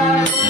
Thank you.